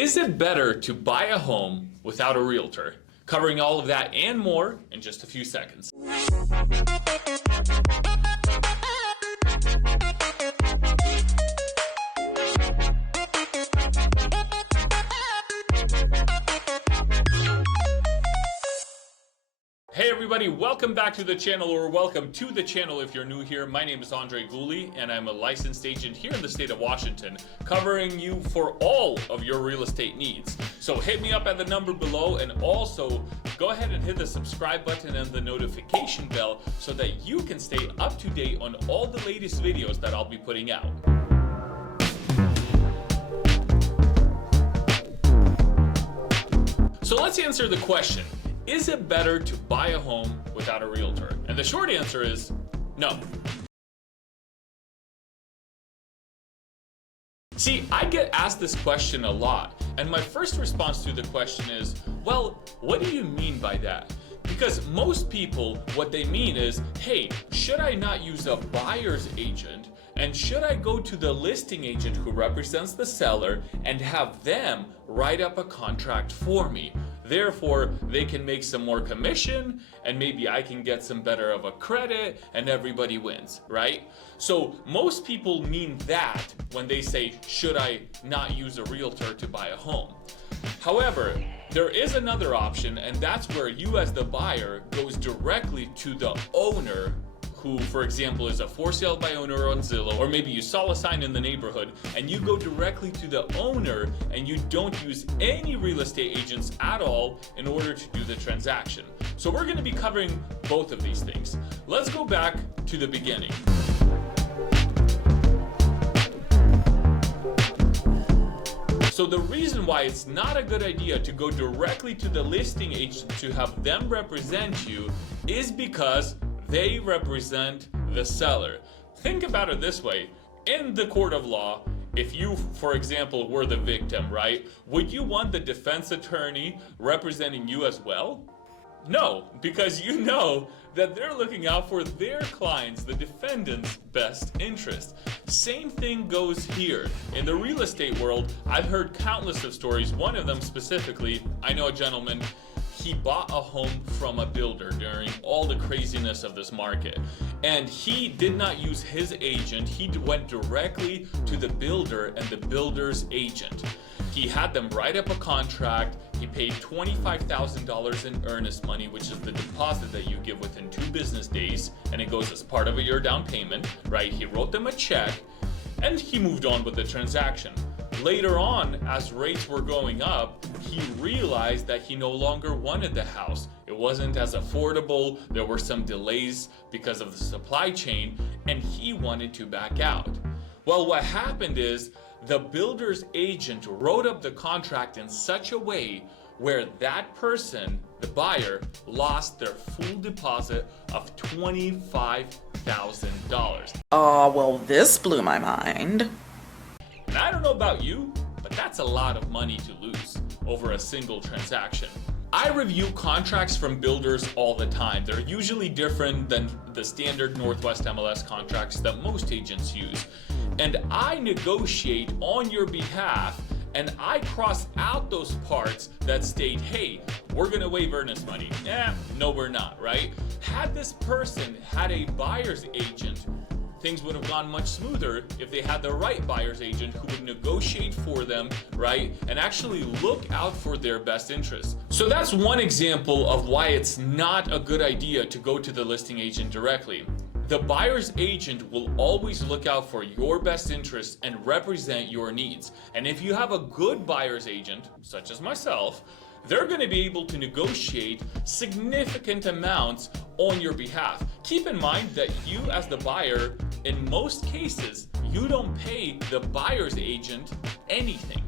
Is it better to buy a home without a realtor? Covering all of that and more in just a few seconds. Hey everybody, welcome back to the channel, or welcome to the channel if you're new here. My name is Andrey Gulyy and I'm a licensed agent here in the state of Washington, covering you for all of your real estate needs. So hit me up at the number below, and also go ahead and hit the subscribe button and the notification bell so that you can stay up to date on all the latest videos that I'll be putting out. So let's answer the question. Is it better to buy a home without a realtor? And the short answer is no. See, I get asked this question a lot, and my first response to the question is, well, what do you mean by that? Because most people, what they mean is, hey, should I not use a buyer's agent? And should I go to the listing agent who represents the seller and have them write up a contract for me? Therefore, they can make some more commission, and maybe I can get some better of a credit, and everybody wins, right? So most people mean that when they say, should I not use a realtor to buy a home? However, there is another option, and that's where you as the buyer goes directly to the owner, who, for example, is a for sale by owner on Zillow, or maybe you saw a sign in the neighborhood and you go directly to the owner and you don't use any real estate agents at all in order to do the transaction. So we're going to be covering both of these things. Let's go back to the beginning. So the reason why it's not a good idea to go directly to the listing agent to have them represent you is because they represent the seller. Think about it this way. In the court of law, if you, for example, were the victim, right? Would you want the defense attorney representing you as well? No, because you know that they're looking out for their clients, the defendant's best interest. Same thing goes here. In the real estate world, I've heard countless of stories. One of them specifically, I know a gentleman, he bought a home from a builder during all the craziness of this market. And he did not use his agent. He went directly to the builder and the builder's agent. He had them write up a contract. He paid $25,000 in earnest money, which is the deposit that you give within 2 business days, and it goes as part of your down payment, right? He wrote them a check and he moved on with the transaction. Later on, as rates were going up, he realized that he no longer wanted the house. It wasn't as affordable, there were some delays because of the supply chain, and he wanted to back out. Well, what happened is the builder's agent wrote up the contract in such a way where that person, the buyer, lost their full deposit of $25,000. Oh, well, this blew my mind. And I don't know about you, but that's a lot of money to lose over a single transaction. I review contracts from builders all the time. They're usually different than the standard Northwest MLS contracts that most agents use. And I negotiate on your behalf, and I cross out those parts that state, hey, we're gonna waive earnest money. No, we're not, right? Had this person had a buyer's agent, things would have gone much smoother if they had the right buyer's agent who would negotiate for them, right? And actually look out for their best interests. So that's one example of why it's not a good idea to go to the listing agent directly. The buyer's agent will always look out for your best interests and represent your needs. And if you have a good buyer's agent, such as myself, they're going to be able to negotiate significant amounts on your behalf. Keep in mind that you as the buyer, in most cases, you don't pay the buyer's agent anything.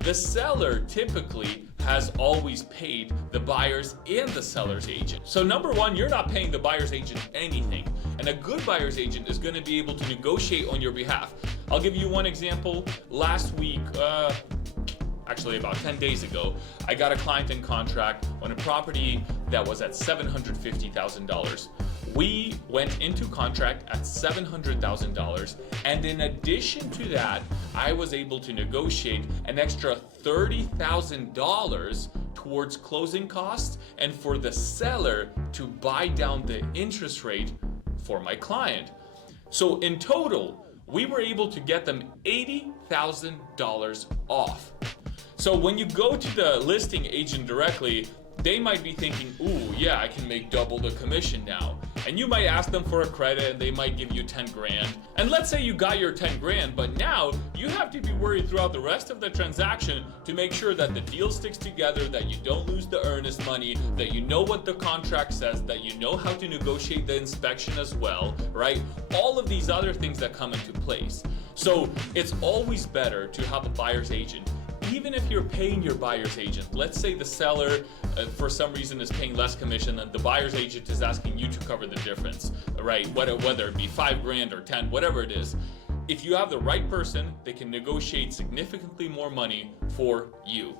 The seller typically has always paid the buyer's and the seller's agent. So number one, you're not paying the buyer's agent anything. And a good buyer's agent is going to be able to negotiate on your behalf. I'll give you one example. Last week, actually about 10 days ago, I got a client in contract on a property that was at $750,000. We went into contract at $700,000, and in addition to that, I was able to negotiate an extra $30,000 towards closing costs and for the seller to buy down the interest rate for my client. So in total, we were able to get them $80,000 off. So when you go to the listing agent directly, they might be thinking, ooh, yeah, I can make double the commission now. And you might ask them for a credit and they might give you 10 grand. And let's say you got your 10 grand, but now you have to be worried throughout the rest of the transaction to make sure that the deal sticks together, that you don't lose the earnest money, that you know what the contract says, that you know how to negotiate the inspection as well, right? All of these other things that come into place. So it's always better to have a buyer's agent. Even if you're paying your buyer's agent, let's say the seller for some reason is paying less commission and the buyer's agent is asking you to cover the difference, right? Whether it be 5 grand or 10, whatever it is. If you have the right person, they can negotiate significantly more money for you.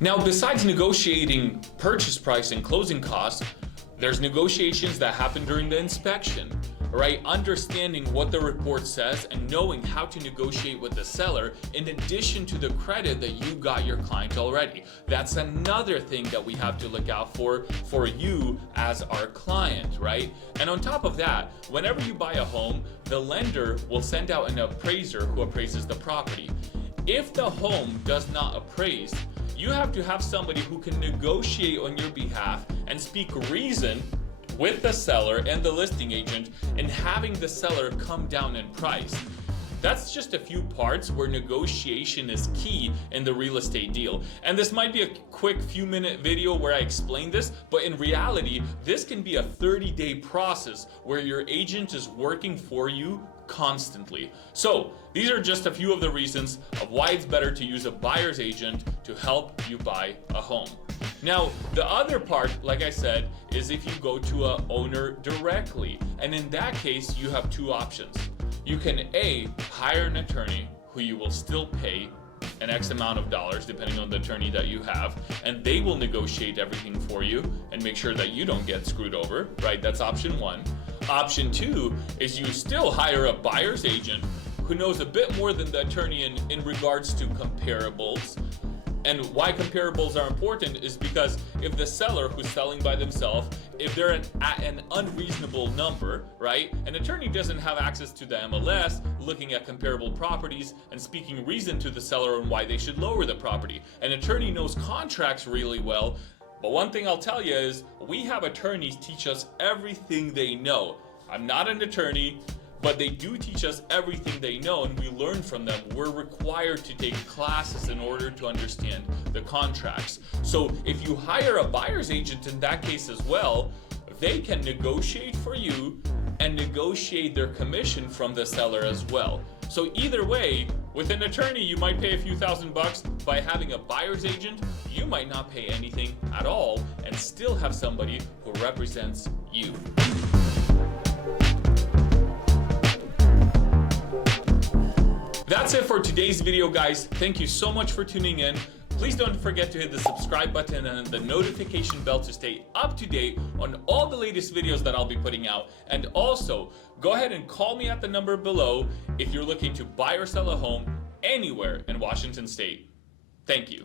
Now, besides negotiating purchase price and closing costs, there's negotiations that happen during the inspection, right? Understanding what the report says and knowing how to negotiate with the seller in addition to the credit that you got your client already. That's another thing that we have to look out for you as our client, right? And on top of that, whenever you buy a home, the lender will send out an appraiser who appraises the property. If the home does not appraise, you have to have somebody who can negotiate on your behalf and speak reason with the seller and the listing agent and having the seller come down in price. That's just a few parts where negotiation is key in the real estate deal. And this might be a quick few minute video where I explain this, but in reality, this can be a 30-day process where your agent is working for you constantly. So these are just a few of the reasons of why it's better to use a buyer's agent to help you buy a home. Now, the other part, like I said, is if you go to a owner directly. And in that case, you have two options. You can A, hire an attorney who you will still pay an X amount of dollars depending on the attorney that you have, and they will negotiate everything for you and make sure that you don't get screwed over, right? That's option one. Option two is you still hire a buyer's agent who knows a bit more than the attorney in regards to comparables. And why comparables are important is because if the seller who's selling by themselves, if they're at an unreasonable number, right? An attorney doesn't have access to the MLS, looking at comparable properties and speaking reason to the seller on why they should lower the property. An attorney knows contracts really well, but one thing I'll tell you is we have attorneys teach us everything they know. I'm not an attorney, but they do teach us everything they know and we learn from them. We're required to take classes in order to understand the contracts. So if you hire a buyer's agent in that case as well, they can negotiate for you and negotiate their commission from the seller as well. So either way, with an attorney, you might pay a few $1,000s. By having a buyer's agent, you might not pay anything at all and still have somebody who represents you. That's it for today's video, guys. Thank you so much for tuning in. Please don't forget to hit the subscribe button and the notification bell to stay up to date on all the latest videos that I'll be putting out. And also, go ahead and call me at the number below if you're looking to buy or sell a home anywhere in Washington State. Thank you.